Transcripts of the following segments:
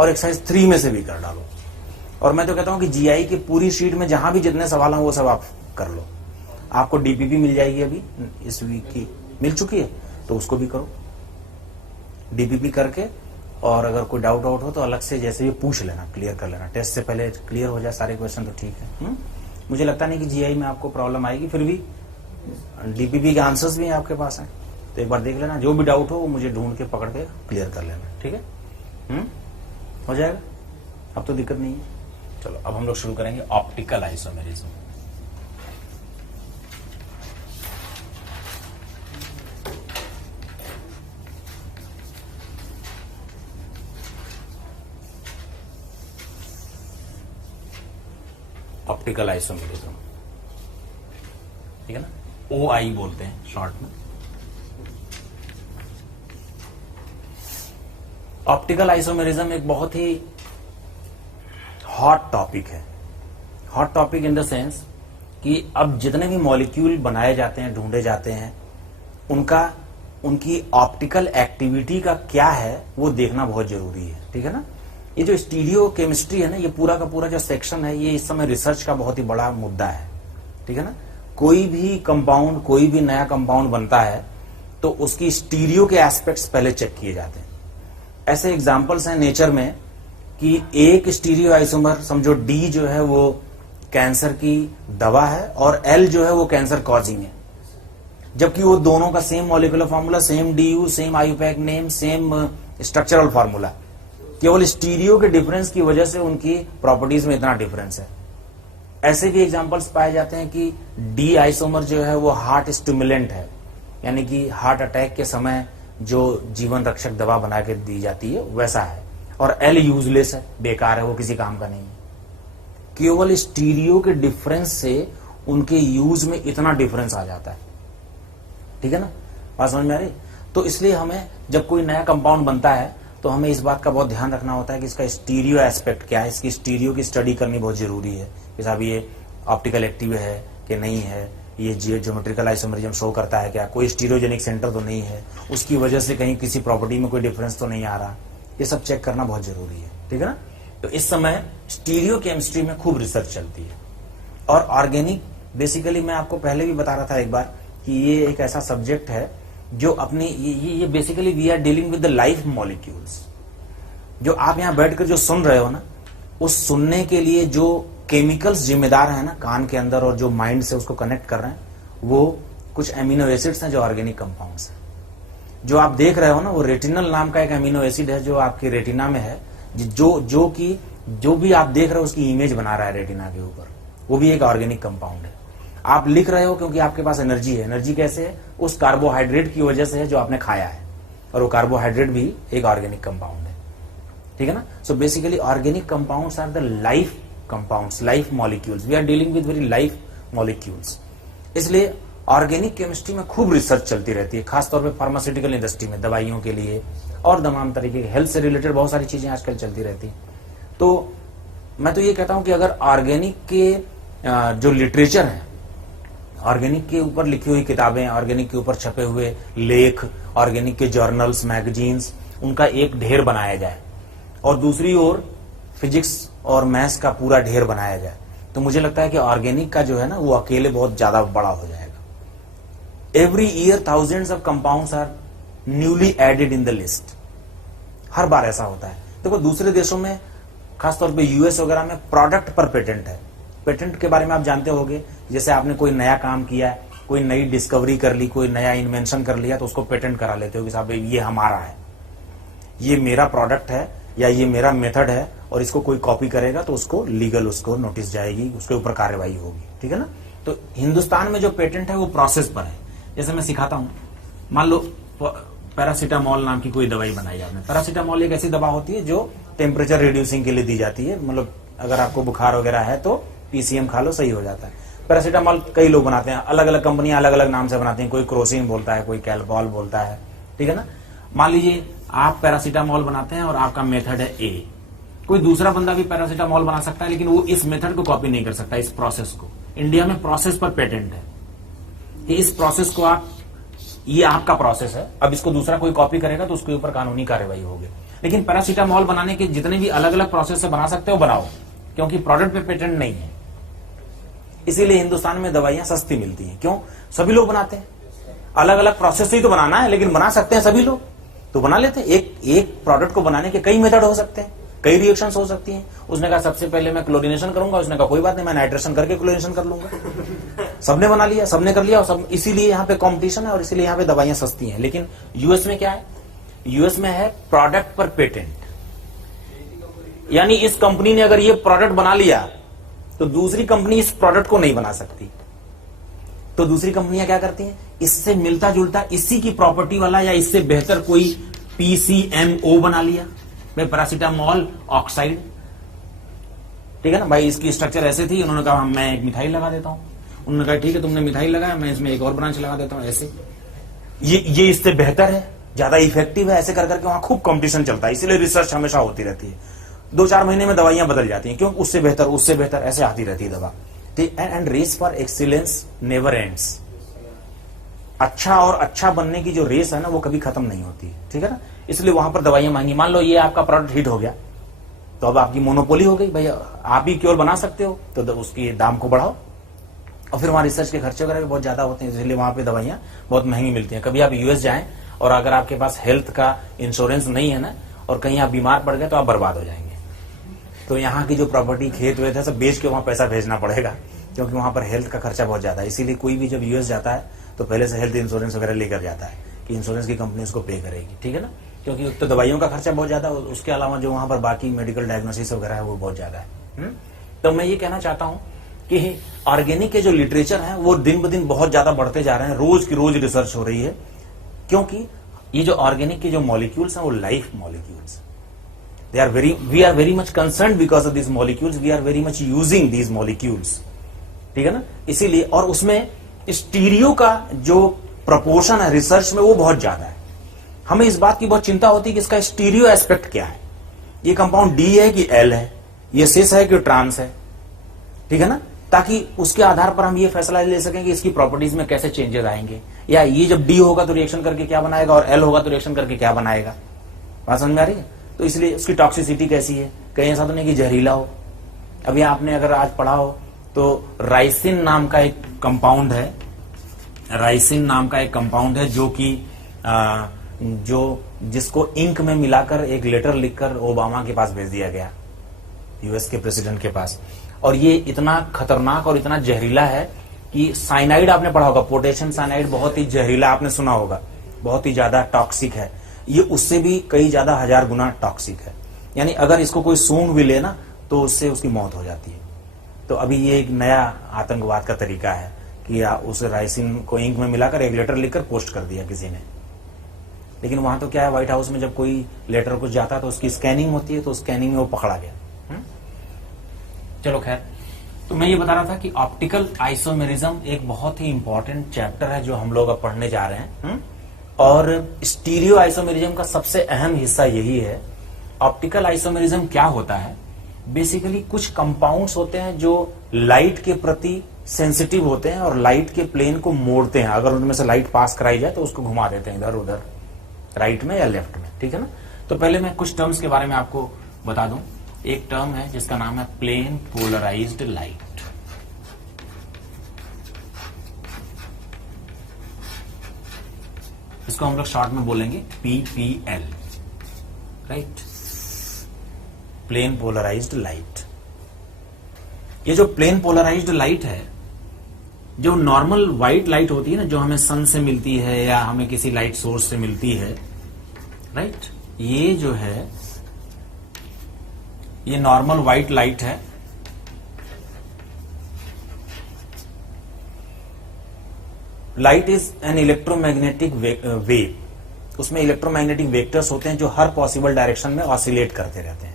और एक्सरसाइज 3 में से भी कर डालो। और मैं तो कहता हूं कि जीआई की पूरी शीट में जहां भी जितने सवाल हैं वो सब आप कर लो। आपको डीपीपी मिल जाएगी, अभी इस वीक की मिल चुकी है, तो उसको भी करो डीपीपी करके। और अगर कोई डाउट आउट हो तो अलग से जैसे भी पूछ लेना, क्लियर कर लेना। टेस्ट से पहले क्लियर हो जाए सारे क्वेश्चन तो ठीक है। मुझे लगता नहीं कि जीआई में आपको प्रॉब्लम आएगी, फिर भी डीपीपी के आंसर्स भी आपके पास हैं, तो एक बार देख लेना। जो भी डाउट हो वो मुझे ढूंढ के पकड़ के क्लियर कर लेना, ठीक है। हो जाएगा, अब तो दिक्कत नहीं है। चलो अब हम लोग शुरू करेंगे ऑप्टिकल आइसोमेरिज्म। ऑप्टिकल आइसोमेरिज्म, ठीक है ना, OI बोलते हैं शॉर्ट में। ऑप्टिकल आइसोमेरिज्म एक बहुत ही हॉट टॉपिक है। Hot topic in the sense कि अब जितने भी मॉलिक्यूल बनाए जाते हैं, ढूंढे जाते हैं, उनकी ऑप्टिकल एक्टिविटी का क्या है वो देखना बहुत जरूरी है, ठीक है ना। ये जो स्टीरियो केमिस्ट्री है ना, ये पूरा का पूरा जो सेक्शन है, ये इस समय रिसर्च का बहुत ही बड़ा मुद्दा है, ठीक है ना। कोई भी कंपाउंड, कोई भी नया कंपाउंड बनता है तो उसकी स्टीरियो के एस्पेक्ट्स पहले चेक किए जाते हैं। ऐसे एग्जांपल्स हैं नेचर में कि एक स्टीरियो आइसोमर समझो डी जो है वो कैंसर की दवा है और एल जो है वो कैंसर कॉजिंग है, जबकि वो दोनों का same molecular formula, same DU, same IUPAC name, same structural formula. केवल स्टीरियो के डिफरेंस की वजह से उनकी प्रॉपर्टीज में इतना डिफरेंस है। ऐसे भी एग्जांपल्स पाए जाते हैं कि डी आइसोमर जो है वो हार्ट स्टिमुलेंट है, यानी कि हार्ट अटैक के समय जो जीवन रक्षक दवा बना के दी जाती है वैसा है, और एल यूजलेस है, बेकार है, वो किसी काम का नहीं है। केवल स्टीरियो के डिफरेंस से उनके यूज में इतना डिफरेंस आ जाता है, ठीक है ना। बात समझ में आ रही। तो इसलिए हमें जब कोई नया कंपाउंड बनता है तो हमें इस बात का बहुत ध्यान रखना होता है कि इसका स्टीरियो एस्पेक्ट क्या है, इसकी स्टीरियो की स्टडी करनी बहुत जरूरी है कि साहब ये ऑप्टिकल एक्टिव है कि नहीं है, ये ज्योमेट्रिकल आइसोमेरिज्म शो करता है क्या, कोई स्टीरियोजेनिक सेंटर तो नहीं है, उसकी वजह से कहीं किसी प्रॉपर्टी में कोई डिफरेंस तो नहीं आ रहा। ये सब चेक करना बहुत जरूरी है, ठीक है ना। तो इस समय स्टीरियो केमिस्ट्री में खूब रिसर्च चलती है। और ऑर्गेनिक बेसिकली मैं आपको पहले भी बता रहा था एक बार कि ये एक ऐसा सब्जेक्ट है जो अपनी ये basically we are dealing with the life molecules. जो आप यहां बैठकर जो सुन रहे हो ना, उस सुनने के लिए जो केमिकल्स जिम्मेदार है ना कान के अंदर और जो माइंड से उसको कनेक्ट कर रहे हैं, वो कुछ एमिनो एसिड्स हैं जो ऑर्गेनिक कंपाउंड्स हैं। जो आप देख रहे हो ना, वो रेटिनल नाम का एक एमिनो एसिड है जो आपके रेटिना में है, जो भी आप देख रहे हो उसकी इमेज बना रहा है रेटिना के ऊपर, वो भी एक ऑर्गेनिक कंपाउंड है। आप लिख रहे हो क्योंकि आपके पास एनर्जी है। एनर्जी कैसे है? उस कार्बोहाइड्रेट की वजह से है जो आपने खाया है, और वो कार्बोहाइड्रेट भी एक ऑर्गेनिक कंपाउंड है, ठीक है ना। So basically organic compounds are the life compounds, life molecules. We are dealing with very life molecules. इसलिए ऑर्गेनिक केमिस्ट्री में खूब रिसर्च चलती रहती है, खासतौर पे फार्मास्यूटिकल इंडस्ट्री में, दवाइयों के लिए और तमाम तरीके के हेल्थ से रिलेटेड बहुत सारी चीजें आजकल चलती रहती हैं। तो मैं तो ये कहता हूं कि अगर ऑर्गेनिक के जो लिटरेचर है, ऑर्गेनिक के ऊपर लिखी हुई किताबें, ऑर्गेनिक के ऊपर छपे हुए लेख, ऑर्गेनिक के जर्नल्स, मैगजीन्स, उनका एक ढेर बनाया जाए, और दूसरी ओर फिजिक्स और मैथ्स का पूरा ढेर बनाया जाए, तो मुझे लगता है कि ऑर्गेनिक का जो है ना वो अकेले बहुत ज्यादा बड़ा हो जाएगा। Every year thousands of compounds are newly added in the list. हर बार ऐसा होता है। देखो दूसरे देशों में, खासतौर पे यूएस वगैरह में, प्रोडक्ट पर पेटेंट है। पेटेंट के बारे में आप जानते होंगे, जैसे आपने कोई नया काम किया, कोई नई डिस्कवरी कर ली, कोई नया इन्वेंशन कर लिया, तो उसको पेटेंट करा लेते हो कि साहब ये हमारा है, ये मेरा प्रोडक्ट है या ये मेरा मेथड है, और इसको कोई कॉपी करेगा तो उसको लीगल, उसको नोटिस जाएगी, उसके ऊपर कार्रवाई होगी, ठीक है ना। तो हिंदुस्तान में जो पेटेंट है वो प्रोसेस पर है। जैसे मैं सिखाता हूं, मान लो पैरासीटामोल नाम की कोई दवाई बनाई आपने। पैरासीटामोल एक ऐसी दवा होती है जो टेम्परेचर रिड्यूसिंग के लिए दी जाती है, मतलब अगर आपको बुखार वगैरह है तो पीसीएम खा लो, सही हो जाता है। पैरासीटामोल कई लोग बनाते हैं, अलग अलग कंपनियां अलग अलग नाम से बनाती हैं, कोई क्रोसिन बोलता है, कोई कैलपॉल बोलता है, ठीक है ना। मान लीजिए आप पैरासीटामोल बनाते हैं और आपका मेथड है ए, कोई दूसरा बंदा भी पैरासीटामोल बना सकता है, लेकिन वो इस मेथड को कॉपी नहीं कर सकता, इस प्रोसेस को। इंडिया में प्रोसेस पर पेटेंट है कि इस प्रोसेस को आप, ये आपका प्रोसेस है, अब इसको दूसरा कोई कॉपी करेगा तो उसके ऊपर कानूनी कार्रवाई होगी। लेकिन पैरासीटामोल बनाने के जितने भी अलग अलग प्रोसेस से बना सकते हो बनाओ, क्योंकि प्रोडक्ट पे पेटेंट नहीं है। इसीलिए हिंदुस्तान में दवाइयां सस्ती मिलती हैं। क्यों? सभी लोग बनाते हैं। अलग अलग प्रोसेस से ही तो बनाना है, लेकिन बना सकते हैं सभी लोग, तो बना लेते हैं। एक प्रोडक्ट को बनाने के कई मेथड हो सकते हैं, कई रिएक्शंस हो सकती हैं। उसने कहा सबसे पहले मैं क्लोरीनेशन करूंगा, उसने कहा कोई बात नहीं, मैं नाइट्रेशन करके क्लोरीनेशन कर लूंगा। सबने बना लिया, सबने कर लिया, और सब इसीलिए यहाँ पे कंपटीशन है और इसीलिए यहाँ पे दवाइयां सस्ती हैं। लेकिन यूएस में क्या है? यूएस में है प्रोडक्ट पर पेटेंट, यानी इस कंपनी ने अगर ये प्रोडक्ट बना लिया तो दूसरी कंपनी इस प्रोडक्ट को नहीं बना सकती। तो दूसरी कंपनियां क्या करती हैं? इससे मिलता जुलता इसी की प्रॉपर्टी वाला या इससे बेहतर कोई पीसीएमओ बना लिया, भाई पैरासीटामोल ऑक्साइड, ठीक है ना भाई, इसकी स्ट्रक्चर ऐसे थी, उन्होंने कहा मैं एक मिथाइल लगा देता हूं। उन्होंने कहा ठीक है तुमने मिथाइल लगाया, मैं इसमें एक और ब्रांच लगा देता हूं, ऐसे ये इससे बेहतर है, ज्यादा इफेक्टिव है, ऐसे कर करके वहां खूब कंपटीशन चलता है। इसीलिए रिसर्च हमेशा होती रहती है। 2-4 महीने में दवाइयां बदल जाती हैं, क्यों? उससे बेहतर ऐसे आती रहती है दवा। And race for excellence never ends. अच्छा और अच्छा बनने की जो रेस है ना, वो कभी खत्म नहीं होती, ठीक है ना। इसलिए वहां पर दवाइयां महंगी। मान लो ये आपका प्रोडक्ट हिट हो गया, तो अब आपकी मोनोपोली हो गई, भाई आप ही क्योर बना सकते हो, तो उसकी दाम को बढ़ाओ। और फिर वहां रिसर्च के खर्चे वगैरह भी बहुत ज्यादा होते हैं, इसलिए वहां पे दवाइयां बहुत महंगी मिलती हैं। कभी आप यूएस जाएं और अगर आपके पास हेल्थ का इंश्योरेंस नहीं है ना, और कहीं आप बीमार पड़ गए, तो आप बर्बाद हो जाएंगे। तो यहाँ की जो प्रॉपर्टी, खेत वेत है, सब बेच के वहां पैसा भेजना पड़ेगा, क्योंकि वहां पर हेल्थ का खर्चा बहुत ज्यादा है। इसीलिए कोई भी जब यूएस जाता है तो पहले से हेल्थ इंश्योरेंस वगैरह लेकर जाता है कि इंश्योरेंस की कंपनी उसको पे करेगी, ठीक है ना, क्योंकि तो दवाइयों का खर्चा बहुत ज्यादा है, उसके अलावा जो वहां पर बाकी मेडिकल डायग्नोसिस वगैरह है वो बहुत ज्यादा है। तो मैं ये कहना चाहता हूं कि ऑर्गेनिक के जो लिटरेचर है वो दिन ब दिन बहुत ज्यादा बढ़ते जा रहे हैं, रोज की रोज रिसर्च हो रही है, क्योंकि ये जो ऑर्गेनिक के जो मॉलिक्यूल्स हैं वो life molecules, we are very much concerned because of these molecules, we are very much using these molecules, ठीक है ना। इसीलिए, और उसमें स्टीरियो का जो प्रपोर्शन है रिसर्च में वो बहुत ज्यादा है। हमें इस बात की बहुत चिंता होती है कि इसका स्टीरियो एस्पेक्ट क्या है, ये कंपाउंड डी है कि एल है, ये सिस है कि ट्रांस है, ठीक है ना, ताकि उसके आधार पर हम ये फैसला ले सकें कि इसकी प्रॉपर्टीज में कैसे चेंजेस आएंगे, या ये जब डी होगा तो रिएक्शन करके क्या बनाएगा और एल होगा तो रिएक्शन करके क्या बनाएगा। बात समझ में आ रही है? तो इसलिए उसकी टॉक्सिसिटी कैसी है, कहीं ऐसा तो नहीं कि जहरीला हो। अभी आपने अगर आज पढ़ा हो तो राइसिन नाम का एक कंपाउंड है, राइसिन नाम का एक कंपाउंड है जो कि जिसको इंक में मिलाकर एक लेटर लिखकर ओबामा के पास भेज दिया गया, यूएस के प्रेसिडेंट के पास। और ये इतना खतरनाक और इतना जहरीला है कि साइनाइड आपने पढ़ा होगा, पोटेशियम साइनाइड बहुत ही जहरीला, आपने सुना होगा, बहुत ही ज्यादा टॉक्सिक है। ये उससे भी कई ज्यादा 1000 गुना टॉक्सिक है, यानी अगर इसको कोई सूंघ भी ले ना तो उससे उसकी मौत हो जाती है। तो अभी ये एक नया आतंकवाद का तरीका है कि उस राइसिन को इंक में मिलाकर एक लेटर लिखकर पोस्ट कर दिया किसी ने। लेकिन वहां तो क्या है, व्हाइट हाउस में जब कोई लेटर कुछ जाता है तो उसकी स्कैनिंग होती है, तो स्कैनिंग में वो पकड़ा गया। चलो खैर, तो मैं ये बता रहा था कि ऑप्टिकल आइसोमेरिज्म एक बहुत ही इंपॉर्टेंट चैप्टर है जो हम लोग अब पढ़ने जा रहे हैं। और स्टीरियो आइसोमेरिज्म का सबसे अहम हिस्सा यही है। ऑप्टिकल आइसोमेरिज्म क्या होता है? बेसिकली कुछ कंपाउंड्स होते हैं जो लाइट के प्रति सेंसिटिव होते हैं और लाइट के प्लेन को मोड़ते हैं। अगर उनमें से लाइट पास कराई जाए तो उसको घुमा देते हैं इधर उधर, राइट में या लेफ्ट में, ठीक है ना। तो पहले मैं कुछ टर्म्स के बारे में आपको बता दूं। एक टर्म है जिसका नाम है प्लेन पोलराइज्ड लाइट। इसको हम लोग शॉर्ट में बोलेंगे PPL, right, plane polarised light. ये जो प्लेन पोलराइज्ड लाइट है, जो नॉर्मल व्हाइट लाइट होती है ना, जो हमें सन से मिलती है या हमें किसी लाइट सोर्स से मिलती है, राइट, ये जो है ये नॉर्मल व्हाइट लाइट है। Light is an electromagnetic wave. उसमें इलेक्ट्रोमैग्नेटिक वेक्टर्स होते हैं जो हर पॉसिबल डायरेक्शन में ऑसिलेट करते रहते हैं,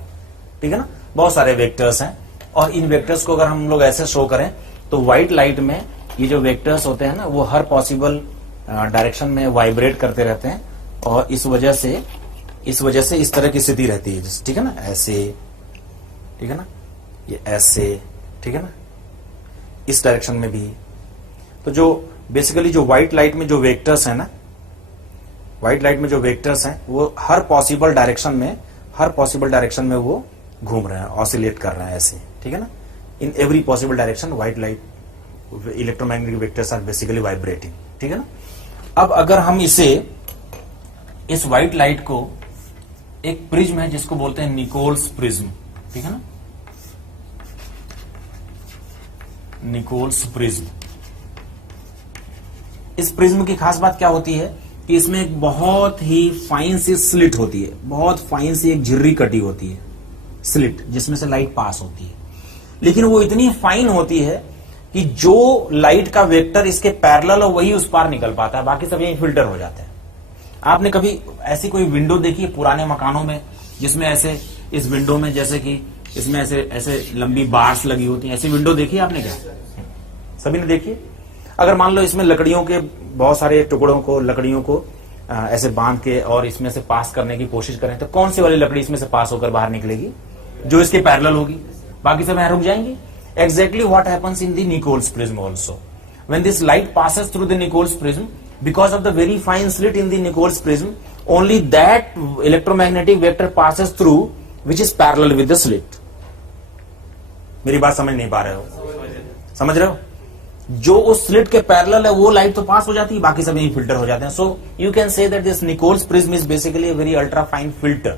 ठीक है ना। बहुत सारे वेक्टर्स हैं और इन वेक्टर्स को अगर हम लोग ऐसे शो करें तो व्हाइट लाइट में ये जो वेक्टर्स होते हैं ना, वो हर पॉसिबल डायरेक्शन में वाइब्रेट करते रहते हैं और इस वजह से इस तरह की स्थिति रहती है, ठीक है ना, ऐसे, ठीक है ना, ये ऐसे, ठीक है ना, इस डायरेक्शन में भी। तो जो बेसिकली जो व्हाइट लाइट में जो वेक्टर्स है ना, व्हाइट लाइट में जो वेक्टर्स हैं वो हर पॉसिबल डायरेक्शन में हर पॉसिबल डायरेक्शन में वो घूम रहे हैं, ऑसिलेट कर रहे हैं ऐसे, ठीक है ना। In every possible direction white light electromagnetic vectors are basically vibrating, ठीक है ना। अब अगर हम इस व्हाइट लाइट को, एक प्रिज्म है जिसको बोलते हैं निकोल्स प्रिज्म, ठीक है ना, निकोल्स प्रिज्म। इस प्रिज्म की खास बात क्या होती है कि इसमें एक बहुत ही फाइन सी स्लिट होती है, बहुत फाइन सी एक झिर्री कटी होती है, स्लिट जिसमें से लाइट पास होती है। लेकिन वो इतनी फाइन होती है कि जो लाइट का वेक्टर इसके पैरेलल हो वही उस पार निकल पाता है, बाकी सब यही फिल्टर हो जाते हैं। आपने कभी ऐसी कोई विंडो देखी है पुराने मकानों में जिसमें ऐसे, इस विंडो में जैसे कि इसमें ऐसे ऐसे लंबी बार्स लगी होती हैं, ऐसी विंडो देखी है आपने क्या? सभी ने देखी है। अगर मान लो इसमें लकड़ियों के बहुत सारे टुकड़ों को, लकड़ियों को ऐसे बांध के और इसमें से पास करने की कोशिश करें तो कौन सी वाली लकड़ी इसमें से पास होकर बाहर निकलेगी? जो इसके पैरेलल होगी, बाकी सब यहां रुक जाएंगी। Exactly what happens in the Nichols prism also. When this light passes through the Nichols prism, because of the very fine slit in the Nichols prism, only that electromagnetic vector passes through which is parallel with the slit. मेरी बात समझ नहीं पा रहे हो? समझ रहे हो? जो उस स्लिट के पैरेलल है वो लाइट तो पास हो जाती है, बाकी सब यही फिल्टर हो जाते हैं। So you can say that this Nichols prism is basically a very ultra fine filter.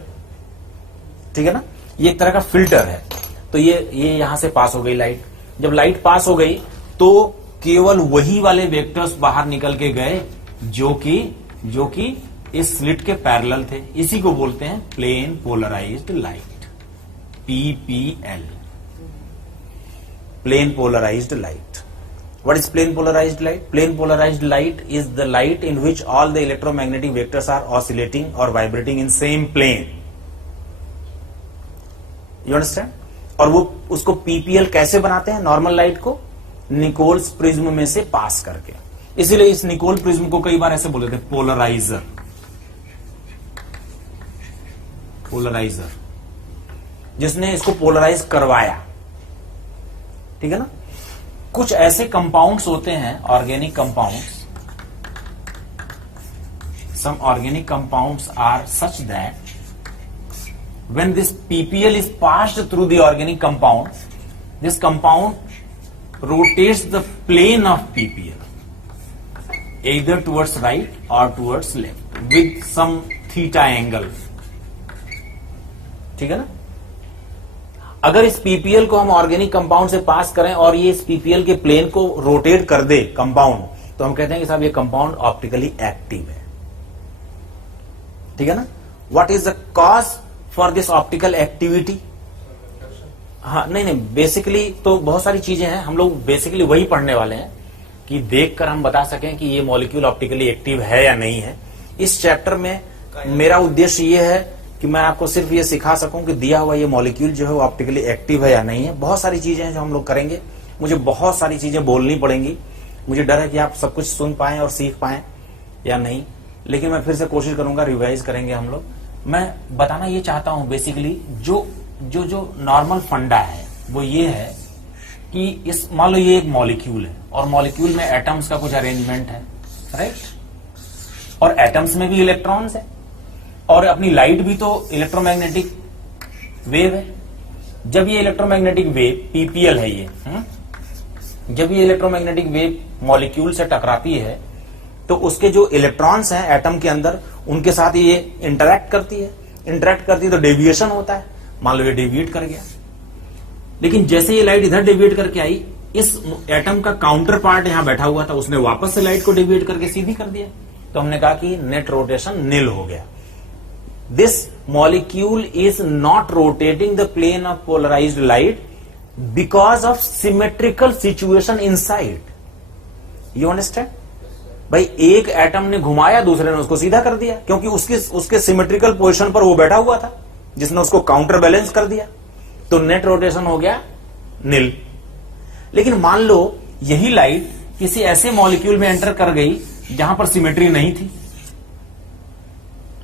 ठीक है ना? ये एक तरह का फिल्टर है। तो ये यहां से पास हो गई लाइट। जब लाइट पास हो गई तो केवल वही वाले वेक्टर्स बाहर निकल के गए जो कि इस स्लिट के पैरेलल थे। इसी को बोलते हैं plane polarised light, PPL, plane polarised light. What is plane polarised light? Plane polarised light is the light in which all the electromagnetic vectors are oscillating और vibrating in same plane. You understand? और वो उसको PPL कैसे बनाते हैं? Normal light को Nicol's prism में से पास करके। इसीलिए इस निकोल प्रिज्म को कई बार ऐसे बोले थे पोलराइजर, पोलराइजर, जिसने इसको पोलराइज करवाया, ठीक है ना। कुछ ऐसे कंपाउंड्स होते हैं, organic compounds, some organic compounds are such that when this PPL is passed through the organic compound, this compound rotates the plane of PPL either towards right or towards left with some theta angle. ठीक है ना। अगर इस PPL को हम organic compound से पास करें और ये इस PPL के प्लेन को रोटेट कर दे कंपाउंड, तो हम कहते हैं कि साहब ये कंपाउंड ऑप्टिकली एक्टिव है, ठीक है ना। What is the cause for this optical activity? हाँ, नहीं, बेसिकली तो बहुत सारी चीजें हैं। हम लोग बेसिकली वही पढ़ने वाले हैं कि देखकर हम बता सकें कि ये मॉलिक्यूल ऑप्टिकली एक्टिव है या नहीं है। इस चैप्टर में मेरा उद्देश्य ये है कि मैं आपको सिर्फ ये सिखा सकूं कि दिया हुआ ये मॉलिक्यूल जो है वो ऑप्टिकली एक्टिव है या नहीं है। बहुत सारी चीजें हैं जो हम लोग करेंगे, मुझे बहुत सारी चीजें बोलनी पड़ेंगी। मुझे डर है कि आप सब कुछ सुन पाएं और सीख पाएं या नहीं, लेकिन मैं फिर से कोशिश करूंगा, रिवाइज करेंगे हम लोग। मैं बताना ये चाहता हूं बेसिकली जो नॉर्मल फंडा है वो ये है कि इस, मान लो ये एक मॉलिक्यूल है और मॉलिक्यूल में एटम्स का कुछ अरेंजमेंट है, राइट, और एटम्स में भी इलेक्ट्रॉन्स है और अपनी लाइट भी तो इलेक्ट्रोमैग्नेटिक वेव है। जब ये इलेक्ट्रोमैग्नेटिक वेव पीपीएल है ये, जब ये इलेक्ट्रोमैग्नेटिक वेव मॉलिक्यूल से टकराती है तो उसके जो इलेक्ट्रॉन्स हैं एटम के अंदर, उनके साथ ये इंटरैक्ट करती है तो डेविएशन होता है। मान लो ये डेविएट कर गया, लेकिन जैसे ये लाइट इधर डेविएट करके आई, इस एटम का काउंटर पार्ट यहां बैठा हुआ था, उसने वापस से लाइट को डेविएट करके सीधी कर दिया, तो हमने कहा कि नेट रोटेशन निल हो गया। This molecule is not rotating the plane of polarised light because of symmetrical situation inside. You understand? भाई एक एटम ने घुमाया, दूसरे ने उसको सीधा कर दिया, क्योंकि उसके सिमेट्रिकल पोजीशन पर वो बैठा हुआ था जिसने उसको काउंटर बैलेंस कर दिया, तो नेट रोटेशन हो गया निल। लेकिन मान लो यही लाइट किसी ऐसे मॉलिक्यूल में एंटर कर गई जहां पर सिमेट्री नहीं थी,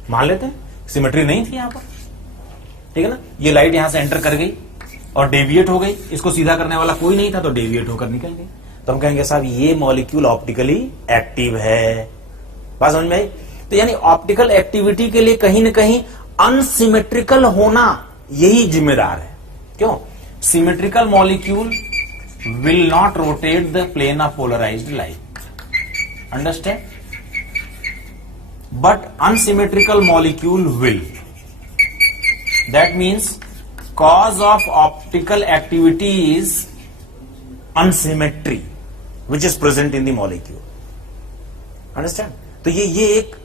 मान लेते हैं सिमेट्री नहीं थी यहां पर, ठीक है ना। ये लाइट यहां से एंटर कर गई और डेविएट हो गई, इसको सीधा करने वाला कोई नहीं था तो डेविएट होकर निकल गई, तो हम कहेंगे साहब ये मॉलिक्यूल ऑप्टिकली एक्टिव है। बात समझ में आई? तो यानी ऑप्टिकल एक्टिविटी के लिए कहीं ना कहीं अनसिमेट्रिकल होना यही जिम्मेदार है। क्यों? Symmetrical molecule will not rotate the plane of polarised light, understand, but unsymmetrical molecule will. That means cause of optical activity is unsymmetry which is present in the molecule, understand. तो ये एक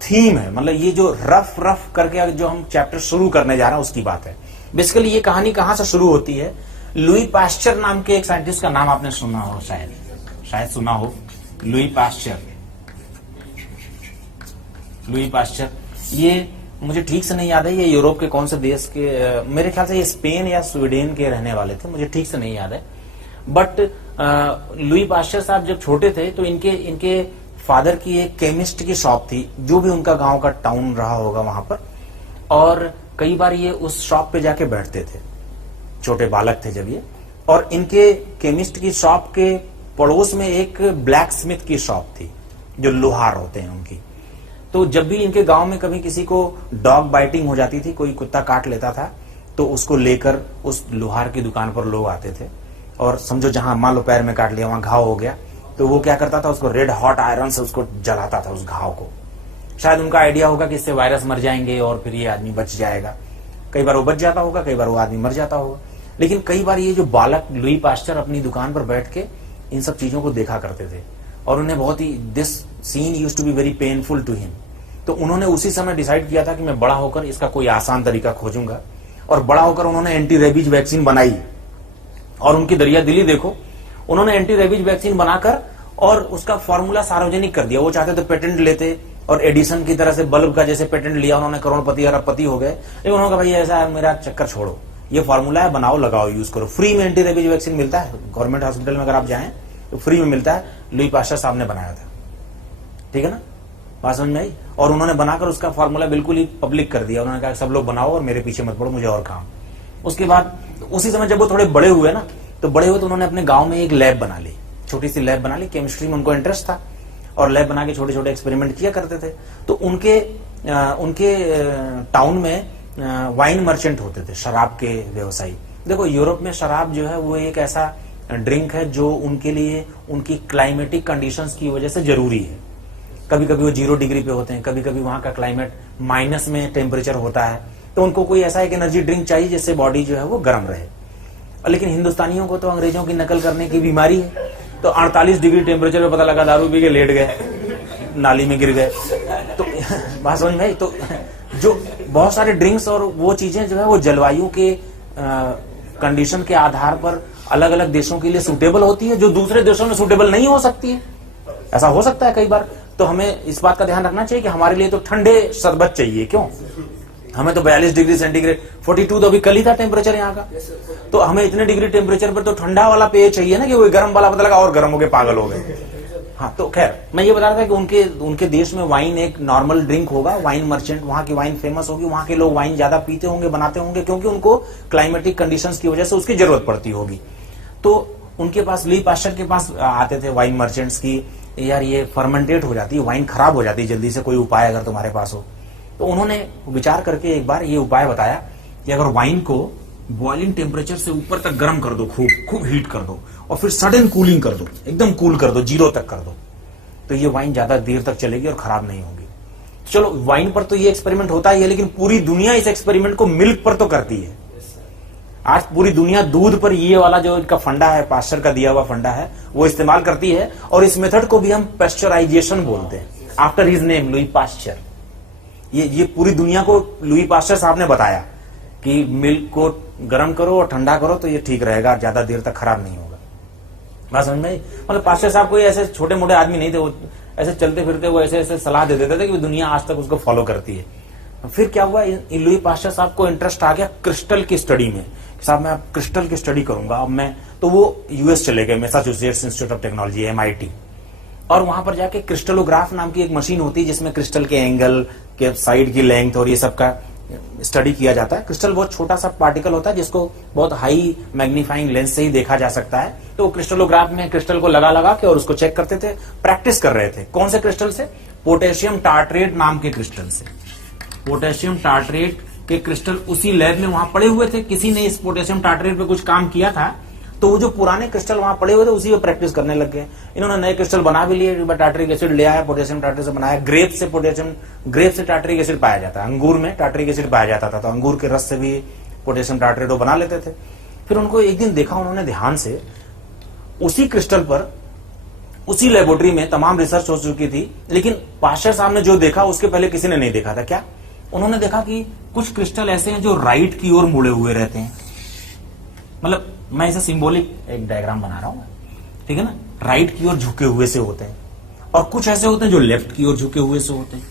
theme है, मतलब ये जो rough करके जो हम चैप्टर शुरू करने जा रहे हैं उसकी बात है। बेसिकली ये कहानी कहां से शुरू होती है? लुई पास्चर नाम के एक साइंटिस्ट का नाम आपने सुना हो, शायद सुना हो, लुई पास्चर। लुई पास्चर, ये मुझे ठीक से नहीं याद है ये यूरोप के कौन से देश के, मेरे ख्याल से ये स्पेन या स्वीडन के रहने वाले थे, मुझे ठीक से नहीं याद है। बट लुई पास्चर साहब जब छोटे थे तो इनके फादर की एक केमिस्ट की शॉप थी, जो भी उनका गांव का टाउन रहा होगा वहां पर, और कई बार ये उस शॉप पे जाके बैठते थे, छोटे बालक थे जब ये। और इनके केमिस्ट की शॉप के पड़ोस में एक ब्लैक स्मिथ की शॉप थी, जो लोहार होते हैं उनकी। तो जब भी इनके गांव में कभी किसी को डॉग बाइटिंग हो जाती थी, कोई कुत्ता काट लेता था, तो उसको लेकर उस लोहार की दुकान पर लोग आते थे, और समझो जहां मान लो पैर में काट लिया, वहां घाव हो गया, तो वो क्या करता था, उसको रेड हॉट आयरन से उसको जलाता था उस घाव को। शायद उनका आइडिया होगा कि इससे वायरस मर जाएंगे और फिर ये आदमी बच जाएगा। कई बार वो बच जाता होगा, कई बार वो आदमी मर जाता होगा, लेकिन कई बार ये जो बालक लुई पास्चर अपनी दुकान पर बैठ के इन सब चीजों को देखा करते थे, और उन्हें बहुत ही, this scene used to be very painful to him. तो उन्होंने उसी समय डिसाइड किया था कि मैं बड़ा होकर इसका कोई आसान तरीका खोजूंगा, और बड़ा होकर उन्होंने एंटी रेबीज वैक्सीन बनाई। और उनकी दरिया दिली देखो, उन्होंने एंटी रेबीज वैक्सीन बनाकर और उसका फॉर्मूला सार्वजनिक कर दिया। वो चाहते थे पेटेंट लेते, और एडिसन की तरह से बल्ब का जैसे पेटेंट लिया उन्होंने, करोड़पति अरबपति हो गए। लेकिन उन्होंने कहा भाई ऐसा है, मेरा चक्कर छोड़ो, ये फॉर्मूला है, बनाओ, लगाओ, यूज करो, फ्री में एंटी रेबीज वैक्सीन मिलता है गवर्नमेंट हॉस्पिटल में, अगर आप जाएं तो फ्री में मिलता है। लुई पास्चर साहब ने बनाया था, ठीक है ना, बात समझ में आई। और उन्होंने बनाकर उसका फॉर्मूला बिल्कुल ही पब्लिक कर दिया। उन्होंने कहा सब लोग बनाओ और मेरे पीछे मत पड़ो, मुझे और काम। उसके बाद उसी समय जब वो थोड़े बड़े हुए ना, तो बड़े हुए तो उन्होंने अपने गांव में एक लैब बना ली, छोटी सी लैब बना ली। केमिस्ट्री में उनको इंटरेस्ट था, और लैब बना के छोटे छोटे एक्सपेरिमेंट किया करते थे। तो उनके टाउन में वाइन मर्चेंट होते थे, शराब के व्यवसायी। देखो यूरोप में शराब जो है वो एक ऐसा ड्रिंक है जो उनके लिए उनकी क्लाइमेटिक कंडीशंस की वजह से जरूरी है। कभी कभी वो 0 डिग्री पे होते हैं, कभी कभी वहां का क्लाइमेट माइनस में टेम्परेचर होता है, तो उनको कोई ऐसा एक एनर्जी ड्रिंक चाहिए जिससे बॉडी जो है वो गर्म रहे। लेकिन हिंदुस्तानियों को तो अंग्रेजों की नकल करने की बीमारी है, तो 48 डिग्री टेम्परेचर पे पता लगा दारू पी के लेट गए, नाली में गिर गए। तो बात समझ में आई। तो जो बहुत सारे ड्रिंक्स और वो चीजें जो है वो जलवायु के कंडीशन के आधार पर अलग अलग देशों के लिए सूटेबल होती है, जो दूसरे देशों में सूटेबल नहीं हो सकती है। ऐसा हो सकता है कई बार। तो हमें इस बात का ध्यान रखना चाहिए कि हमारे लिए तो ठंडे शरबत चाहिए, क्यों, हमें तो 42 डिग्री सेंटीग्रेड, 42 तो अभी कल ही था टेम्परेचर यहाँ का, तो हमें इतने डिग्री टेम्परेचर पर तो ठंडा वाला पेय चाहिए ना, कि वो गर्म वाला पता लगा और गर्म हो गए, पागल हो गए। हाँ, तो खैर मैं ये बता रहा था कि उनके देश में वाइन एक नॉर्मल ड्रिंक होगा, वाइन मर्चेंट, वहां की वाइन फेमस होगी, वहां के लोग वाइन ज्यादा पीते होंगे, बनाते होंगे, क्योंकि उनको क्लाइमेटिक कंडीशंस की वजह से उसकी जरूरत पड़ती होगी। तो उनके पास, लुई पास्चर के पास आते थे वाइन मर्चेंट्स की, यार ये फर्मेंटेट हो जाती है, वाइन खराब हो जाती है जल्दी से, कोई उपाय अगर तुम्हारे पास हो। तो उन्होंने विचार करके एक बार ये उपाय बताया कि अगर वाइन को बॉइलिंग टेम्परेचर से ऊपर तक गर्म कर दो, खूब हीट कर दो, और फिर सडन कूलिंग कर दो, एकदम कूल कर दो, 0 तक कर दो, तो ये वाइन ज्यादा देर तक चलेगी और खराब नहीं होगी। चलो वाइन पर तो ये एक्सपेरिमेंट होता ही है, लेकिन पूरी दुनिया इस एक्सपेरिमेंट को मिल्क पर तो करती है। आज पूरी दुनिया दूध पर ये वाला जो इनका फंडा है, पास्चर का दिया हुआ फंडा है, वो इस्तेमाल करती है। और इस मेथड को भी हम पेस्चराइजेशन बोलते हैं, after his name Louis Pasteur. ये पूरी दुनिया को लुई पास्चर साहब ने बताया कि मिल्क को गर्म करो और ठंडा करो तो ये ठीक रहेगा, ज्यादा देर तक खराब नहीं होगा। बात समझ में? मतलब पास्चर साहब कोई ऐसे छोटे मोटे आदमी नहीं थे, वो ऐसे चलते फिरते वो ऐसे ऐसे सलाह दे देते थे कि दुनिया आज तक उसको फॉलो करती है। फिर क्या हुआ, लुई पास्चर साहब को इंटरेस्ट आ गया क्रिस्टल की स्टडी में। साहब मैं अब क्रिस्टल की स्टडी करूंगा अब मैं, तो वो यूएस चले गए, Massachusetts institute of technology, MIT, और वहां पर जाके क्रिस्टलोग्राफ नाम की एक मशीन होती है जिसमें क्रिस्टल के एंगल के, साइड की लेंथ और ये सब का स्टडी किया जाता है। क्रिस्टल बहुत छोटा सा पार्टिकल होता है जिसको बहुत हाई मैग्नीफाइंग लेंस से ही देखा जा सकता है। तो क्रिस्टलोग्राफ में क्रिस्टल को लगा के और उसको चेक करते थे, प्रैक्टिस कर रहे थे। कौन से क्रिस्टल से? पोटेशियम टार्ट्रेट नाम के क्रिस्टल से। पोटेशियम टार्टरेट के क्रिस्टल उसी लैब में वहां पड़े हुए थे, किसी ने इस पोटेशियम टार्टरेट पे कुछ काम किया था, तो वो जो पुराने क्रिस्टल वहां पड़े हुए थे उसी पे प्रैक्टिस करने लग गए। इन्होंने नए क्रिस्टल बना भी लिए, टार्टरिक एसिड ले आया, पोटेशियम टार्टरेट से बनाया। ग्रेप से टार्टरिक एसिड पाया जाता है, अंगूर में टार्टरिक एसिड पाया जाता था, तो अंगूर के रस से भी पोटेशियम टार्टरेट वो बना लेते थे। फिर उनको एक दिन देखा उन्होंने ध्यान से, उसी क्रिस्टल पर उसी लेबोरेटरी में तमाम रिसर्च हो चुकी थी, लेकिन पास्चर साहब ने जो देखा उसके पहले किसी ने नहीं देखा था। क्या? उन्होंने देखा कि कुछ क्रिस्टल ऐसे हैं जो राइट की ओर मुड़े हुए रहते हैं। मतलब मैं इसे सिंबॉलिक एक डायग्राम बना रहा हूं, ठीक है ना, राइट की ओर झुके हुए से होते हैं, और कुछ ऐसे होते हैं जो लेफ्ट की ओर झुके हुए से होते हैं।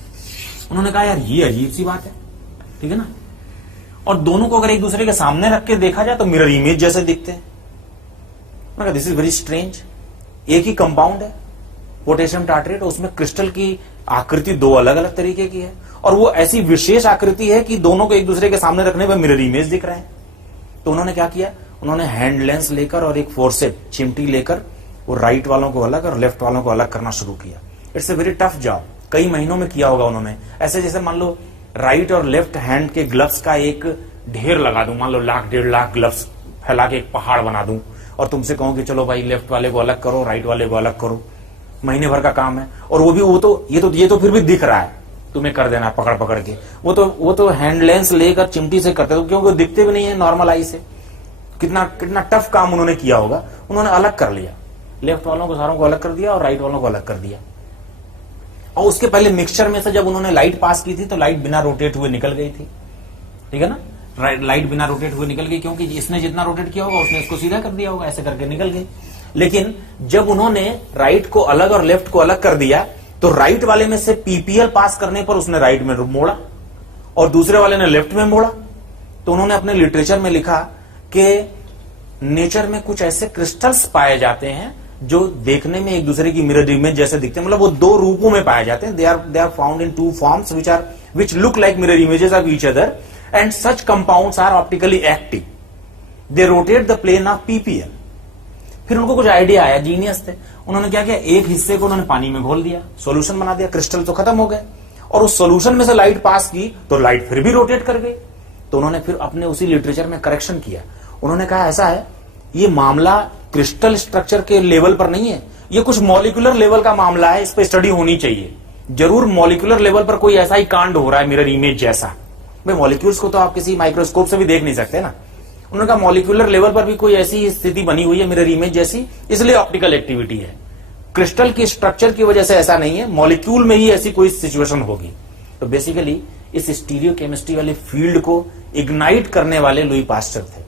उन्होंने कहा यार ये अजीब सी बात है, ठीक है ना, और दोनों को अगर एक दूसरे के सामने रख के देखा जाए तो मिरर इमेज जैसे दिखते हैं। मैंने कहा दिस इज वेरी स्ट्रेंज। एक ही कंपाउंड है पोटेशियम टार्टरेट, उसमें क्रिस्टल की आकृति दो अलग अलग तरीके की है, और वो ऐसी विशेष आकृति है कि दोनों को एक दूसरे के सामने रखने पर मिरर इमेज दिख रहे हैं। तो उन्होंने क्या किया, उन्होंने हैंड लेंस लेकर और एक फोर्सेप चिमटी लेकर वो राइट वालों को अलग और लेफ्ट वालों को अलग करना शुरू किया। It's a very tough job, कई महीनों में किया होगा उन्होंने। ऐसे जैसे मान लो राइट और लेफ्ट हैंड के ग्लव्स का एक ढेर लगा दूं, मान लो 1,00,000-1,50,000 ग्लव्स फैला के एक पहाड़ बना दूं, और तुमसे कहूं कि चलो भाई लेफ्ट वाले को अलग करो, राइट वाले को अलग करो, महीने भर का काम है। और वो भी ये तो फिर भी दिख रहा है, तुम्हें कर देना पकड़ पकड़ के। वो तो हैंड लेंस लेकर चिमटी से करते, तो क्योंकि दिखते भी नहीं है नॉर्मल आई से। कितना टफ काम उन्होंने किया होगा। उन्होंने अलग कर लिया, लेफ्ट वालों को सारों को अलग कर दिया और राइट वालों को अलग कर दिया। और उसके पहले मिक्सचर में से जब उन्होंने लाइट पास की थी तो लाइट बिना रोटेट हुए निकल गई थी, ठीक है ना, लाइट बिना रोटेट हुए निकल गई, क्योंकि इसने जितना रोटेट किया होगा उसने इसको सीधा कर दिया होगा, ऐसे करके निकल गई। लेकिन जब उन्होंने राइट को अलग और लेफ्ट को अलग कर दिया तो राइट वाले में से पीपीएल पास करने पर उसने राइट में मोड़ा और दूसरे वाले ने लेफ्ट में मोड़ा। तो उन्होंने अपने लिटरेचर में लिखा कि नेचर में कुछ ऐसे क्रिस्टल्स पाए जाते हैं जो देखने में एक दूसरे की मिरर इमेज जैसे दिखते हैं, मतलब वो दो रूपों में पाए जाते हैं। They are found in two forms which look like mirror images of each other and such compounds are optically active, they rotate the plane of PPL. फिर उनको कुछ आइडिया आया, जीनियस थे, उन्होंने क्या किया, एक हिस्से को उन्होंने पानी में घोल दिया, सॉल्यूशन बना दिया, क्रिस्टल तो खत्म हो गए, और उस सॉल्यूशन में से लाइट पास की तो लाइट फिर भी रोटेट कर गई। तो उन्होंने फिर अपने उसी लिटरेचर में करेक्शन किया। उन्होंने कहा ऐसा है, ये मामला क्रिस्टल स्ट्रक्चर के लेवल पर नहीं है, ये कुछ मॉलिक्यूलर लेवल का मामला है, इस पर स्टडी होनी चाहिए। जरूर मॉलिक्यूलर लेवल पर कोई ऐसा ही कांड हो रहा है मिरर इमेज जैसा। भाई मॉलिक्यूल्स को तो आप किसी माइक्रोस्कोप से भी देख नहीं सकते ना। उन्होंने कहा मॉलिक्यूलर लेवल पर भी कोई ऐसी स्थिति बनी हुई है मिरर इमेज जैसी, इसलिए ऑप्टिकल एक्टिविटी है। क्रिस्टल की स्ट्रक्चर की वजह से ऐसा नहीं है, मॉलिक्यूल में ही ऐसी कोई सिचुएशन होगी। तो बेसिकली इस स्टीरियो केमिस्ट्री वाले फील्ड को इग्नाइट करने वाले लुई पास्चर थे।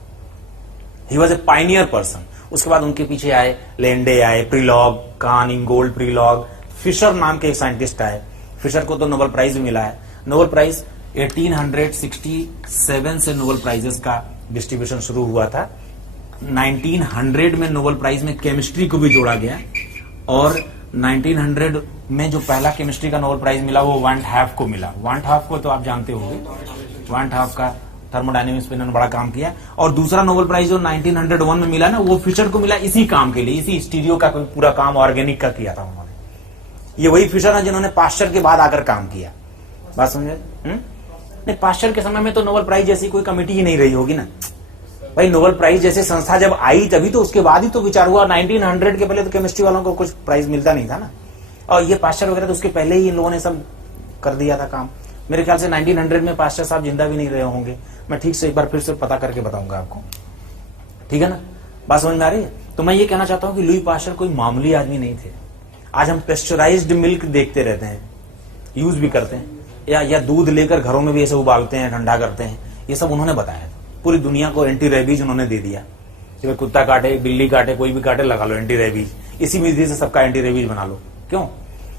He was a pioneer person. उसके बाद उनके पीछे आए लेंडे, आए प्रीलॉग, कान इंगोल्ड प्रीलॉग, फिशर नाम के एक साइंटिस्ट आए। फिशर को तो नोबेल प्राइज भी मिला है। नोबेल प्राइज 1867 से नोबेल प्राइजेस का डिस्ट्रीब्यूशन शुरू हुआ था। 1900 में नोबेल प्राइज में केमिस्ट्री को भी जोड़ा गया, और 1900 में जो पहला केमिस्ट्री का नोबेल प्राइज मिला वो वान हैफ को मिला। वान हैफ को तो आप जानते होंगे, वान हैफ का थर्मोडायनेमिक्स पे इन्होंने बड़ा काम किया। और दूसरा नोबेल प्राइज जो 1901 में मिला ना, वो फिशर को मिला इसी काम के लिए, इसी स्टीरियो का पूरा काम ऑर्गेनिक का किया था उन्होंने। ये वही फिशर है जिन्होंने पास्चर के बाद आकर काम किया। बात समझे? नहीं, पास्चर के समय में तो नोबेल प्राइज जैसी कोई कमेटी ही नहीं रही होगी ना भाई। नोबेल प्राइज जैसे संस्था जब आई तभी तो उसके बाद ही तो विचार हुआ। 1900 के पहले तो केमिस्ट्री वालों को कुछ प्राइज मिलता नहीं था ना, और ये पास्चर वगैरह तो उसके पहले ही इन लोगों ने सब कर दिया था काम। मेरे ख्याल से 1900 में पास्चर साहब जिंदा भी नहीं रहे होंगे। मैं ठीक से एक बार फिर से पता करके बताऊंगा आपको, ठीक है ना। बात समझ में आ रही है? तो मैं ये कहना चाहता हूं कि लुई पास्चर कोई मामूली आदमी नहीं थे। आज हम पेस्चराइज्ड मिल्क देखते रहते हैं, यूज भी करते हैं, या दूध लेकर घरों में भी ऐसे उबालते हैं, ठंडा करते हैं। ये सब उन्होंने बताया। पूरी दुनिया को एंटी रेबीज उन्होंने दे दिया कि कुत्ता काटे, बिल्ली काटे, कोई भी काटे, लगा लो एंटी रेबीज। इसी विधि से सबका एंटी रेबीज बना लो। क्यों?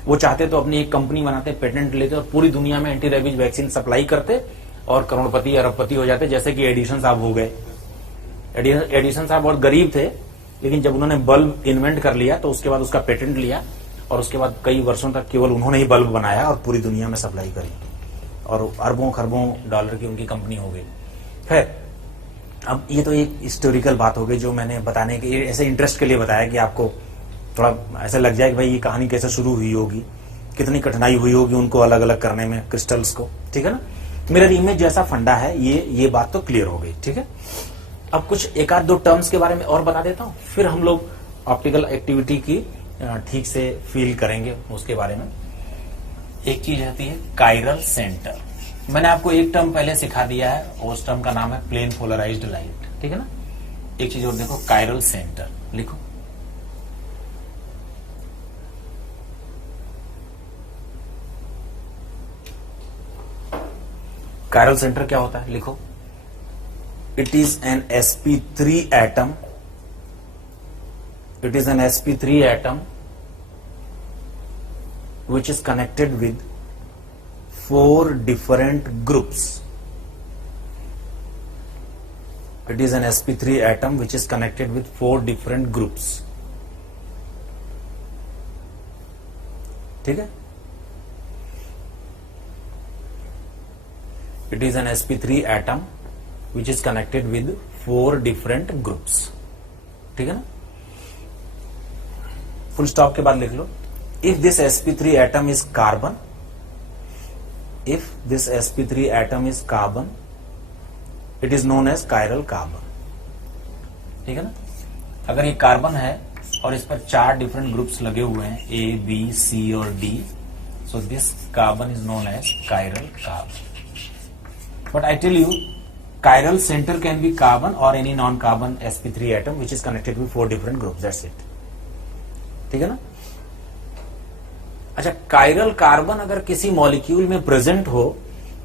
वो चाहते तो अपनी एक कंपनी बनाते, पेटेंट लेते और पूरी दुनिया में एंटी रेबीज वैक्सीन सप्लाई करते और करोड़पति अरबपति हो जाते, जैसे कि एडिसन साहब हो गए। एडिसन साहब बहुत गरीब थे, लेकिन जब उन्होंने बल्ब इन्वेंट कर लिया तो उसके बाद उसका पेटेंट लिया, और उसके बाद कई वर्षों तक केवल उन्होंने ही बल्ब बनाया और पूरी दुनिया में सप्लाई करी, और अरबों खरबों डॉलर की उनकी कंपनी हो गई। खैर, अब ये तो एक हिस्टोरिकल बात हो गई जो मैंने बताने के ऐसे इंटरेस्ट के लिए बताया कि आपको थोड़ा ऐसा लग जाए कि भाई ये कहानी कैसे शुरू हुई होगी, कितनी कठिनाई हुई होगी उनको अलग अलग करने में क्रिस्टल्स को, ठीक है ना। मिरर इमेज जैसा फंडा है, ये बात तो क्लियर हो गई, ठीक है। अब कुछ एक आध दो टर्म्स के बारे में और बता देता हूं, फिर हम लोग ऑप्टिकल एक्टिविटी की ठीक से फील करेंगे उसके बारे में। एक चीज आती है कायरल सेंटर। मैंने आपको एक टर्म पहले सिखा दिया है, उस टर्म का नाम है प्लेन पोलराइज्ड लाइट, ठीक है ना। एक चीज और देखो, कायरल सेंटर लिखो। कायरल सेंटर क्या होता है, लिखो। It is an sp3 atom, it is an sp3 atom which is connected with 4 different groups. It is an sp3 atom which is connected with 4 different groups. ठीक है। It is an sp3 atom which is connected with 4 different groups. ठीक है ना। Full stop के बाद लिख लो, if this sp3 atom is carbon, if this sp3 atom is carbon, it is known as chiral carbon, ठीक है ना। अगर ये कार्बन है और इस पर 4 डिफरेंट ग्रुप्स लगे हुए हैं, A, B, C और D, so this carbon is known as chiral carbon. But I tell you, chiral centre can be carbon और any non carbon sp3 atom which is connected with 4 different groups, that's it, ठीक है ना। अच्छा, chiral carbon अगर किसी molecule में present हो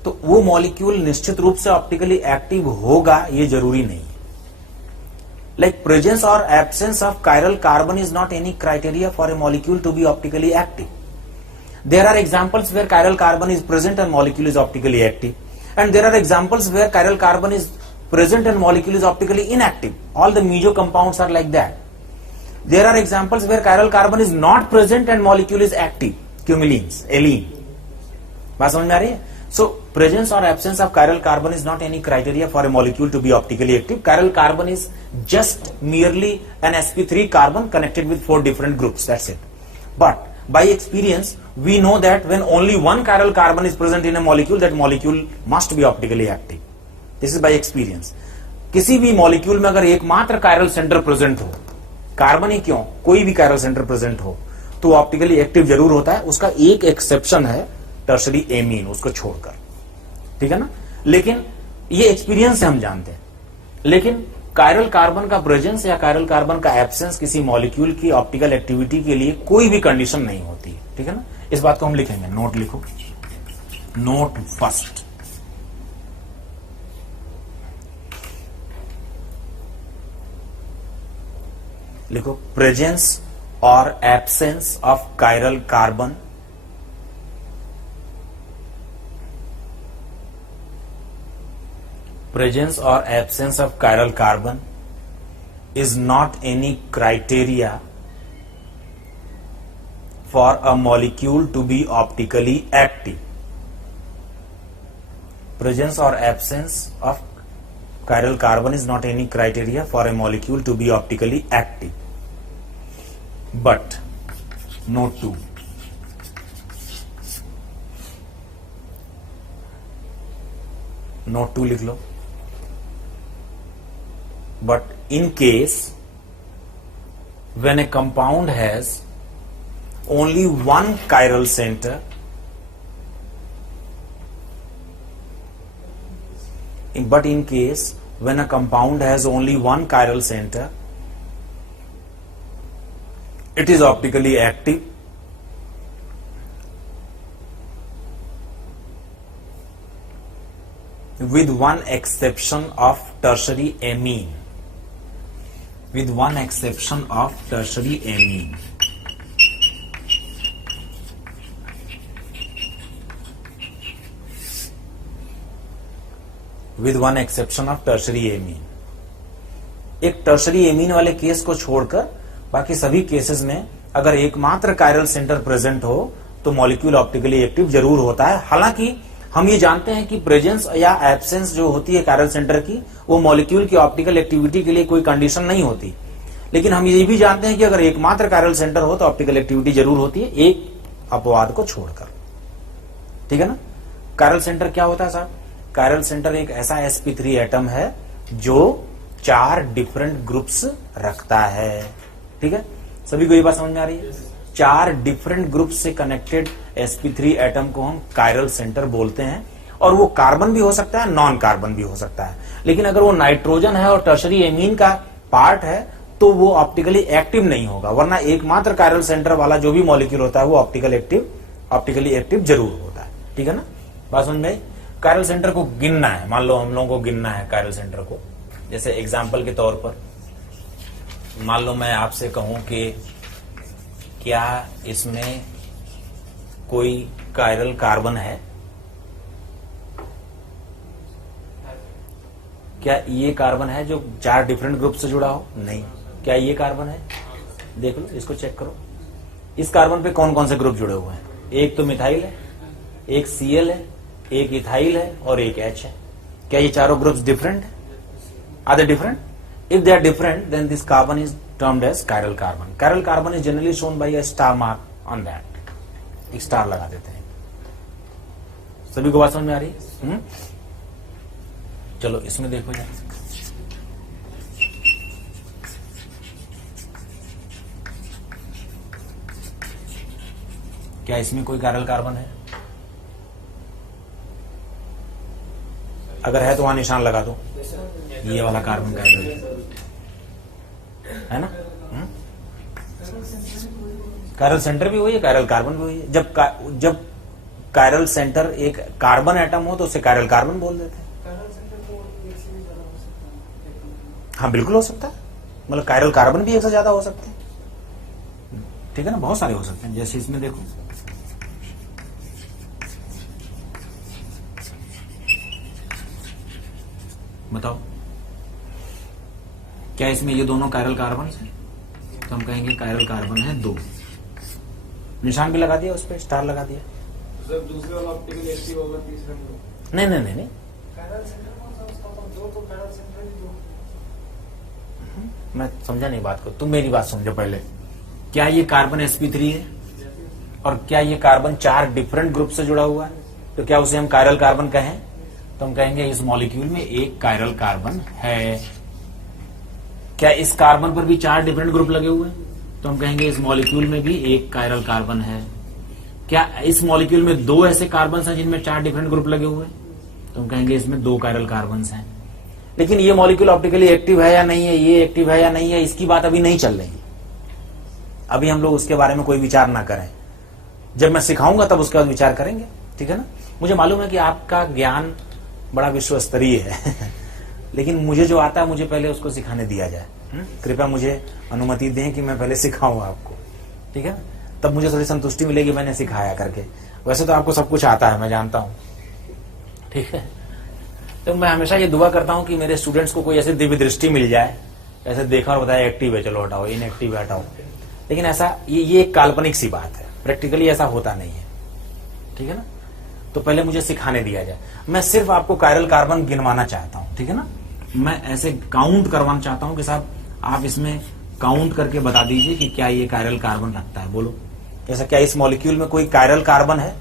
तो वो मॉलिक्यूल निश्चित रूप से ऑप्टिकली एक्टिव होगा, ये जरूरी नहीं है। लाइक प्रेजेंस और absence of chiral carbon is not any criteria for a molecule to be optically active. There are examples where chiral carbon is present and molecule is optically active, and there are examples where chiral carbon is present and molecule is optically inactive. All the meso compounds are like that. There are examples where chiral carbon is not present and molecule is active. Cumulines, allene. बात समझ में आ रही है? So presence or absence of chiral carbon is not any criteria for a molecule to be optically active. Chiral carbon is just merely an sp3 carbon connected with 4 different groups. That's it. But by experience, we know that when only one chiral carbon is present in a molecule, that molecule must be optically active. This is by experience. किसी भी molecule में अगर एकमात्र chiral center present हो, carbon ही क्यों, कोई भी chiral centre present हो, तो ऑप्टिकली एक्टिव जरूर होता है। उसका एक एक्सेप्शन है टर्शरी एमीन, उसको छोड़कर, ठीक है ना। लेकिन ये एक्सपीरियंस से हम जानते हैं। लेकिन कायरल कार्बन का प्रेजेंस या कायरल कार्बन का एब्सेंस किसी मॉलिक्यूल की ऑप्टिकल एक्टिविटी के लिए कोई भी कंडीशन नहीं होती, ठीक है ना। इस बात को हम लिखेंगे, नोट लिखो, नोट फर्स्ट। लिखो, प्रेजेंस और absence of chiral carbon presence or absence of chiral carbon is not any criteria for a molecule to be optically active. Presence or absence of chiral carbon is not any criteria for a molecule to be optically active. But note 2. Note 2 लिख लो. But in case when a compound has only one chiral center, but in case when a compound has only one chiral center, it is optically active. With one exception of tertiary amine. With one exception of tertiary amine. With one exception of tertiary amine. एक tertiary amine वाले case को छोड़कर बाकी सभी cases में अगर एकमात्र chiral centre present हो तो मॉलिक्यूल ऑप्टिकली एक्टिव जरूर होता है। हालांकि हम ये जानते हैं कि प्रेजेंस या एब्सेंस जो होती है कायरल सेंटर की, वो मॉलिक्यूल की ऑप्टिकल एक्टिविटी के लिए कोई कंडीशन नहीं होती। लेकिन हम ये भी जानते हैं कि अगर एकमात्र कायरल सेंटर हो तो ऑप्टिकल एक्टिविटी जरूर होती है, एक अपवाद को छोड़कर। ठीक है ना। कायरल सेंटर क्या होता है साहब? कायरल सेंटर एक ऐसा sp3 एटम है जो 4 डिफरेंट ग्रुप्स रखता है। ठीक है, सभी को ये बात समझ में आ रही है? 4 डिफरेंट ग्रुप्स से कनेक्टेड sp3 एटम को हम कायरल सेंटर बोलते हैं, और वो कार्बन भी हो सकता है, नॉन कार्बन भी हो सकता है। लेकिन अगर वो नाइट्रोजन है और टर्शरी एमीन का पार्ट है तो वो ऑप्टिकली एक्टिव नहीं होगा, वरना एकमात्र कायरल सेंटर वाला जो भी मॉलिक्यूल होता है वो ऑप्टिकली एक्टिव जरूर होता है। ठीक है ना, बात समझ में? कायरल सेंटर को गिनना है, मान लो हम लोगों को गिनना है कायरल सेंटर को। जैसे एग्जाम्पल के तौर पर मान लो मैं आपसे कहूं कि क्या इसमें कोई कायरल कार्बन है? क्या ये कार्बन है जो 4 डिफरेंट ग्रुप से जुड़ा हो? नहीं। क्या ये कार्बन है? देख लो, इसको चेक करो। इस कार्बन पे कौन कौन से ग्रुप जुड़े हुए हैं? एक तो मिथाइल है, एक Cl है, एक इथाइल है और एक H है। क्या ये चारों ग्रुप्स डिफरेंट है? Are they different? If they are different then this carbon is termed as chiral carbon. Chiral carbon is generally shown by a star mark on that. एक स्टार लगा देते हैं। सभी को बात समझ में आ रही है? चलो इसमें देखो यार, क्या इसमें कोई कायरल कार्बन है? अगर है तो वहां निशान लगा दो, ये वाला कार्बन कायरल है ना। कायरल सेंटर भी हुई है, कायरल कार्बन भी हुई है। जब कायरल सेंटर एक कार्बन एटम हो तो उसे कायरल कार्बन बोल देते हैं। हाँ बिल्कुल हो सकता है, मतलब कायरल कार्बन भी एक से ज्यादा हो सकते हैं। ठीक है ना, बहुत सारे हो सकते हैं। जैसे इसमें देखो, बताओ क्या इसमें ये दोनों कायरल कार्बन है? तो हम कहेंगे कायरल कार्बन है 2। निशान भी लगा दिया, उस पर स्टार लगा दिया। सर दूसरे वाला ऑप्टिकल एक्टिव होगा, तीसरे में नहीं नहीं नहीं नहीं, कायरल सेंटर कौन सा उसका? तो 2 तो कायरल सेंटर ही 2। मैं समझा नहीं बात को, तुम मेरी बात समझो पहले। क्या ये कार्बन sp3 है और क्या ये कार्बन 4 डिफरेंट ग्रुप से जुड़ा हुआ है? तो क्या उसे हम कायरल कार्बन कहें? तो हम कहेंगे इस मॉलिक्यूल में एक कायरल कार्बन है। क्या इस कार्बन पर भी 4 डिफरेंट ग्रुप लगे हुए हैं? तो हम कहेंगे इस मॉलिक्यूल में भी एक कायरल कार्बन है। क्या इस मॉलिक्यूल में 2 ऐसे कार्बन हैं जिनमें 4 डिफरेंट ग्रुप लगे हुए हैं? तो हम कहेंगे इसमें 2 कायरल कार्बन हैं। लेकिन ये मॉलिक्यूल ऑप्टिकली एक्टिव है या नहीं है, ये एक्टिव है या नहीं है, इसकी बात अभी नहीं चल रही। अभी हम लोग उसके बारे में कोई विचार ना करें। जब मैं सिखाऊंगा तब उसके बाद विचार करेंगे। ठीक है ना। मुझे मालूम है कि आपका ज्ञान बड़ा विश्व स्तरीय है लेकिन मुझे जो आता है मुझे पहले उसको सिखाने दिया जाए। कृपया मुझे अनुमति दें कि मैं पहले सिखाऊं आपको। ठीक है ना, तब मुझे थोड़ी संतुष्टि मिलेगी मैंने सिखाया करके। वैसे तो आपको सब कुछ आता है, मैं जानता हूं। ठीक है, तो मैं हमेशा ये दुआ करता हूं कि मेरे स्टूडेंट्स को कोई ऐसी दिव्य दृष्टि मिल जाए, ऐसे देखा और बताया एक्टिव है चलो हटाओ, इनएक्टिव है हटाओ। लेकिन ऐसा ये एक काल्पनिक सी बात है, प्रैक्टिकली ऐसा होता नहीं है। ठीक है ना, तो पहले मुझे सिखाने दिया जाए। मैं सिर्फ आपको कायरल कार्बन गिनवाना चाहता हूं। ठीक है ना, मैं ऐसे काउंट करवाना चाहता हूं कि साहब आप इसमें काउंट करके बता दीजिए कि क्या ये कायरल कार्बन रखता है। बोलो, जैसा क्या इस मॉलिक्यूल में कोई कायरल कार्बन है?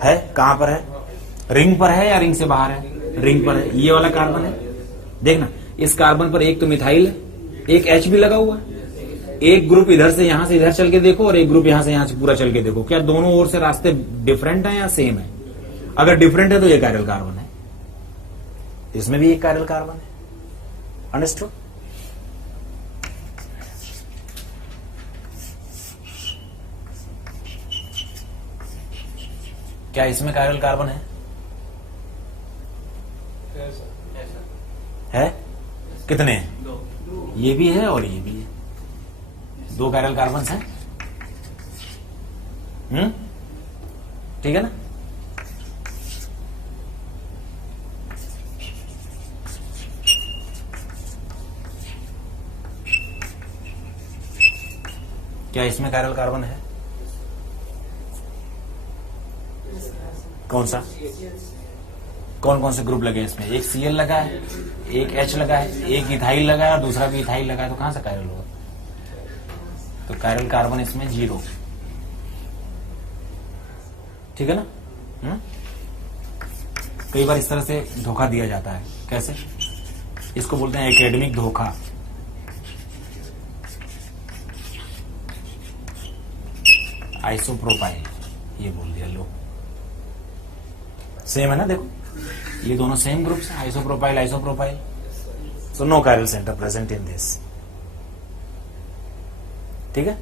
है? कहां पर है? रिंग पर है या रिंग से बाहर है? रिंग पर है। ये वाला कार्बन है, देखना इस कार्बन पर एक तो मिथाइल है, एक H भी लगा हुआ है। एक ग्रुप इधर से यहां से इधर चल के देखो और एक ग्रुप यहां से पूरा चल के देखो, क्या दोनों ओर से रास्ते डिफरेंट है या सेम है? अगर डिफरेंट है तो ये कायरल कार्बन है, इसमें भी एक कायरल कार्बन है। अंडरस्टूड? क्या इसमें कायरल कार्बन है? है? कितने हैं? ये भी है और ये भी है, 2 कायरल कार्बन हैं। ठीक है ना। क्या इसमें कायरल कार्बन है? कौन सा? कौन कौन से ग्रुप लगे इसमें? एक Cl लगा है, एक H लगा है, एक इथाइल लगा है और दूसरा भी इथाइल लगा है, तो कहां से कायरल होगा? तो कायरल कार्बन इसमें 0। ठीक है ना। कई बार इस तरह से धोखा दिया जाता है। कैसे? इसको बोलते हैं एकेडमिक धोखा। आइसोप्रोपाइल, ये बोल दिया लो। सेम है ना, देखो ये दोनों सेम ग्रुप्स हैं, isopropyl isopropyl. So no chiral centre present in this. ठीक है,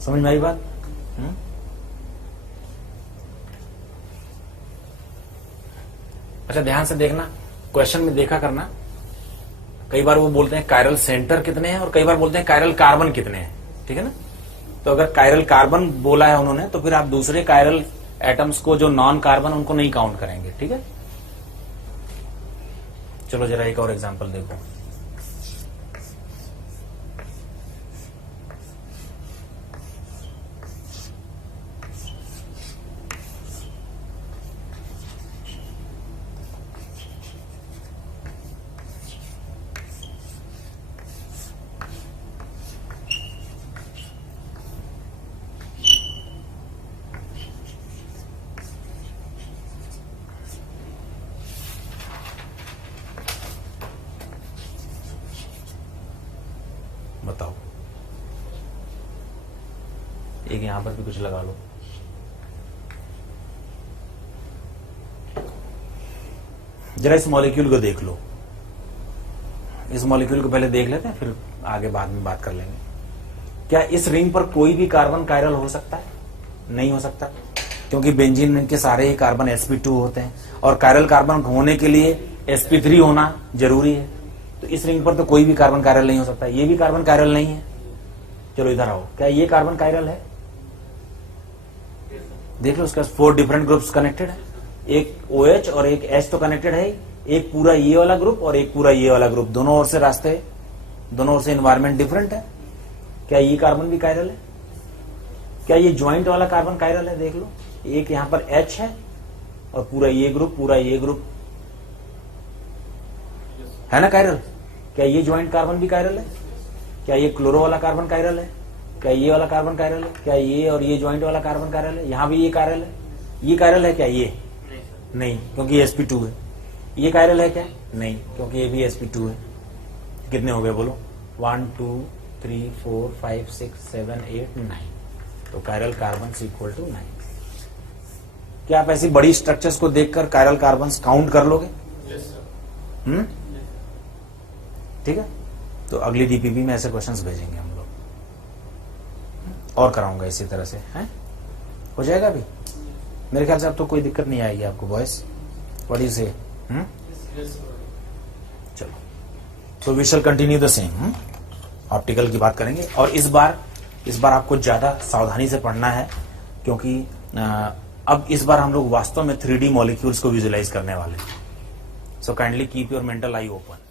समझ में आई बात? अच्छा ध्यान से देखना, क्वेश्चन में देखा करना। कई बार वो बोलते हैं कायरल सेंटर कितने हैं और कई बार बोलते हैं कायरल कार्बन कितने हैं। ठीक है ना, तो अगर कायरल कार्बन बोला है उन्होंने तो फिर आप दूसरे कायरल एटम्स को जो नॉन कार्बन उनको नहीं काउंट करेंगे। ठीक है, चलो जरा एक और एग्जांपल देखो। बताओ, एक यहां पर भी कुछ लगा लो। जरा इस मॉलिक्यूल को देख लो। इस मॉलिक्यूल को पहले देख लेते हैं, फिर आगे बाद में बात कर लेंगे। क्या इस रिंग पर कोई भी कार्बन कायरल हो सकता है? नहीं हो सकता, क्योंकि बेंजीन के सारे ही कार्बन sp2 होते हैं और कायरल कार्बन होने के लिए sp3 होना जरूरी है। तो इस रिंग पर तो कोई भी कार्बन कायरल नहीं हो सकता। ये भी कार्बन कायरल नहीं है। चलो इधर आओ, क्या ये कार्बन कायरल है? देख लो, उसका 4 डिफरेंट ग्रुप्स कनेक्टेड है। एक OH और एक H तो कनेक्टेड है, एक पूरा ये वाला ग्रुप और एक पूरा ये वाला ग्रुप, दोनों ओर से रास्ते, दोनों ओर से एनवायरमेंट डिफरेंट है। क्या ये कार्बन भी कायरल है? क्या ये ज्वाइंट वाला कार्बन कायरल है? देख लो, एक यहां पर H है और पूरा ये ग्रुप है ना कायरल। क्या ये ज्वाइंट कार्बन भी कायरल है? क्या ये क्लोरो वाला कार्बन कायरल है? क्या ये वाला कार्बन कायरल है? क्या ये और ये ज्वाइंट वाला कार्बन कायरल है? यहां भी ये कायरल है। ये कायरल है क्या? ये नहीं, क्योंकि ये sp2 है। ये कायरल है क्या? नहीं, क्योंकि ये भी sp2 है। कितने हो गए बोलो? 1 2 3 4 5 6 7 8 9। तो कायरल कार्बन इक्वल टू 9। क्या आप ऐसी बड़ी स्ट्रक्चर्स को देखकर कायरल कार्बन काउंट कर लोगे? ठीक है, तो अगली डीपीपी में ऐसे क्वेश्चंस भेजेंगे हम लोग, और कराऊंगा इसी तरह से। हैं, हो जाएगा अभी? मेरे ख्याल से अब तो कोई दिक्कत नहीं आएगी आपको बॉयस। What you say? चलो, तो we shall continue the same. Optical की बात करेंगे, और इस बार आपको ज्यादा सावधानी से पढ़ना है, क्योंकि अब इस बार हम लोग वास्तव में 3D मॉलिक्यूल्स को विजुलाइज करने वाले हैं। So kindly keep your mental I open.